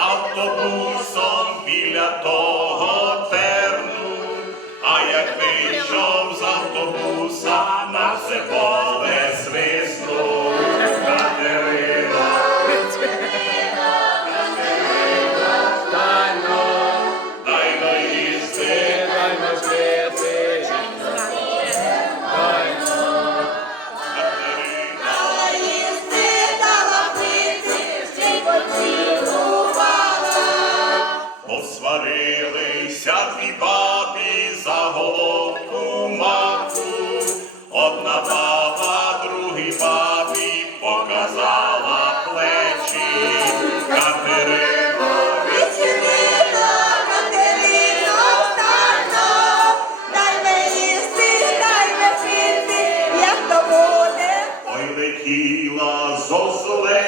Автобусом біля того терну, а Як вийшов з автобуса на село. Сварилися дві бабі за головку маку, одна баба, другій бабі показала плечі, Катерина, відсінила, Катерина, встана, дай не їсти, дай не пити, як то буде. Ой летіла зозле.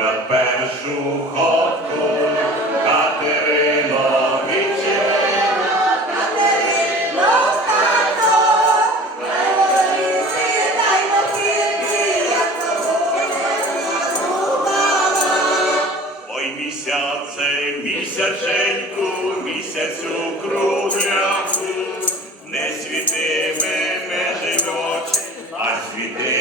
Зроблять першу ходку. Катерино, відчини, ой місяце, місяченьку, місяцю кругляку, не світиме меживочі, а світиме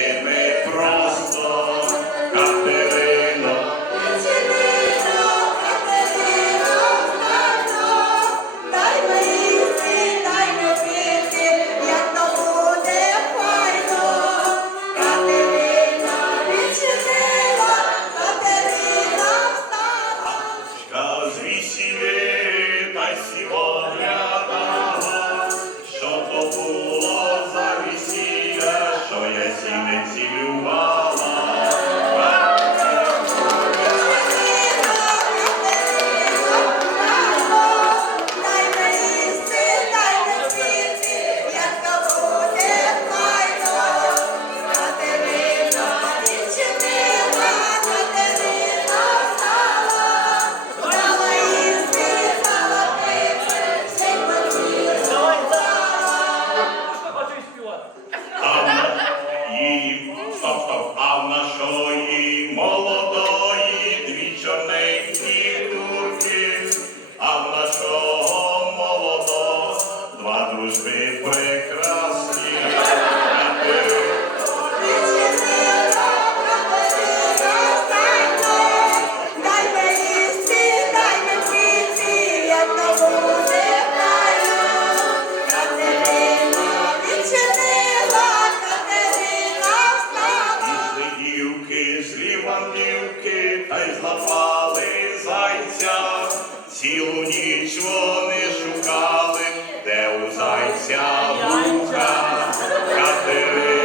цілу ніч вони шукали, де у зайця вуха Катерина.